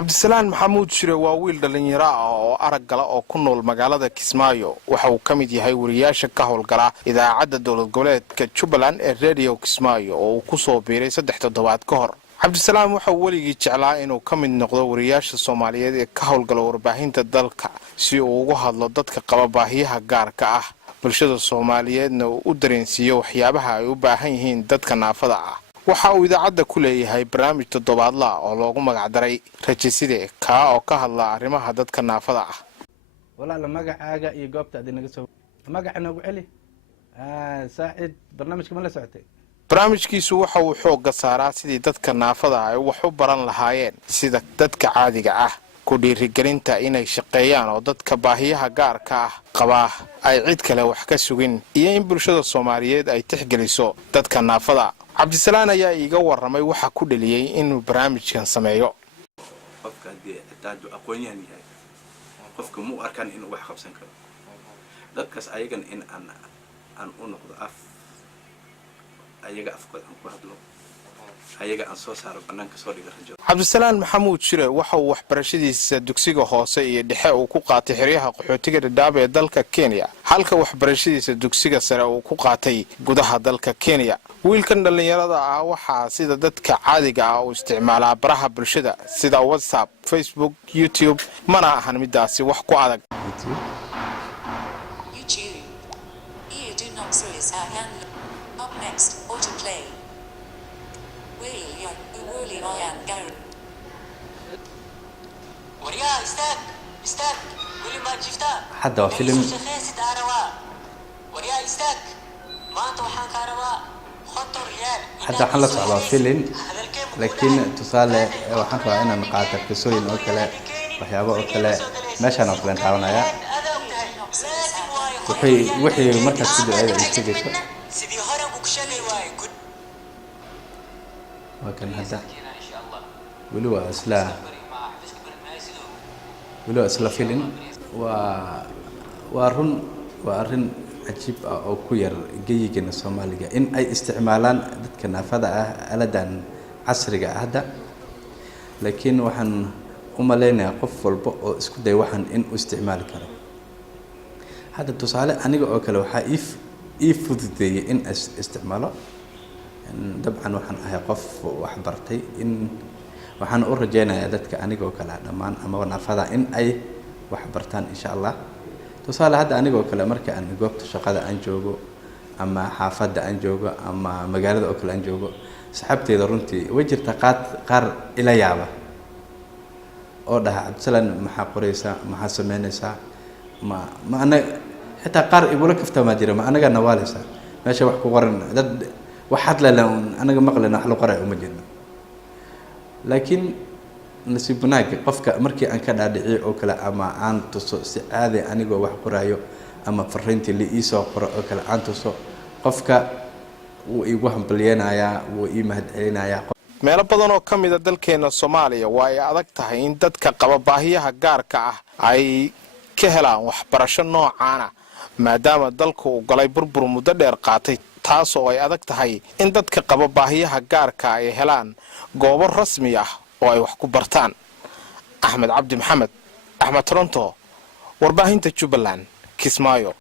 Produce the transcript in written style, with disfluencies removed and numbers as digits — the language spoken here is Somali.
cabdisalaan maxamuud shire waa wiil dhalinyaro ah oo arag gala oo ku nool magaalada Kismaayo waxa uu ka mid yahay wariyaasha ka howlgala idaacadda dowlad goboleedka Jubbaland ee Radio Kismaayo oo uu ku soo biiray 3 toddobaad ka hor. cabdisalaan waxa uu weligii jeclaa inuu ka mid noqdo wariyaasha Soomaaliyeed ee ka howlgala warbaahinta dalka si uu uga hadlo dadka qaba baahiyaha gaarka ah bulshada Soomaaliyeedna uu u dareensiyo waxyaabaha ay u baahan yihiin dadka naafada ah. waxa uu idaacadda ku leeyahay barnaamij toddobaadla oo loogu magac daray Rajiside ka oo ka hadla arrimaha dadka naafada ah. walaal magacaaga iyo goobta aad inaga soo magacana ugu celi saacid barnaamijka ma la socotay barnaamijkiisu waxa uu xoog saaraa sidii dadka naafada ay wax u baran lahaayeen sida dadka caadiga ah ku dhiirigelinta inay shaqeeyaan oo dadka baahiyaha gaarka ah qaba ay cid kale wax ka sugin iyo in bulshada Soomaaliyeed ay tixgeliso dadka naafada. cabdisalaan ayaa iiga waramay waxa ku dhaliyay inuu barnaamijkan sameeyo. qofka taadu aqoonyahan yahay qofka mu arkan inuu wax qabsan karo dadkaas ayagan in aan u noqdo ayaga afkooda aan ku hadlo ayaga aan soo saaro banaanka soo dhiga rajo. cabdisalaan maxamuud shire waxa uu waxbarashadiisa dugsiga hoose iyo dhexe uu ku qaatay xiriyaha qaxootiga Dadaab ee dalka Kenya halka waxbarashadiisa dugsiga sare uu ku qaatay gudaha dalka Kenya. wiilkan dhalinyarada ah waxa sida dadka caadiga ah u isticmaalaa baraha bulshada sida WhatsApp, Facebook, YouTube mana ahan midaasi wax ku adag. حتى فيلم حتى حلص على فيلم لكن تصال وحنفع أنا مقاطع كسوين أو كلا وحيابا أو كلا ماشي أنا أصلاً تعاون يا وحي مركز كده أيضا يستجيش وكان هذا ولو أسلا فيلم وارن عجيب أو كوير جيجنا الصومالية إن أي استعمالان ذاتك نافذة ألدان عصرية هذا لكن وحن أملينا قفل بق اسكت وحن إن استعمال كره هذا تصالح أنا أقول وحايف ذي إن استعماله طبعا وحن قف وحبرتي إن وحن أرجعنا ذاتك أنا أقول دمان أما نافذة إن أي وحبرتان إن شاء الله تصال هذا أنا أقول مركا أن جوبت شقة أنجوجو أما حافظ أنجوجو أما مجال أكل أنجوجو سحبتي ضرنتي وجرت قار إلى يابا أوضح عبدالسلام محقريسا محسمينسا ما أنا حتى قار يقول لك فتى ما جرى ما أنا قال نوالسا ماشي وحكو قرن واحد لا أنا مقلنا نحلو قرأ ومجنة لكن نسيبناك قفك مركي أنك دادعي أو كلا أما عن تصو هذا أنا جو واحد قرايو أما فرنتي اللي إيسو قرأ أو كلا عن تصو قفك ويوهم بلينا يا ويمهد علينا يا meelo badan oo kamid ah dalkeena Soomaaliya waa ay adag tahay in dadka qaba baahiyaha gaarka ah ay ka helaan waxbarasho noocan ah maadaama dalku uu galay burbur muddo dheer qaatay taas oo ay adag tahay in dadka qaba baahiyaha gaarka ay helaan goobo rasmi ah oo ay wax ku bartaan. Axmed Cabdi Maxamed Axmed Toronto warbaahinta Jubbaland Kismaayo.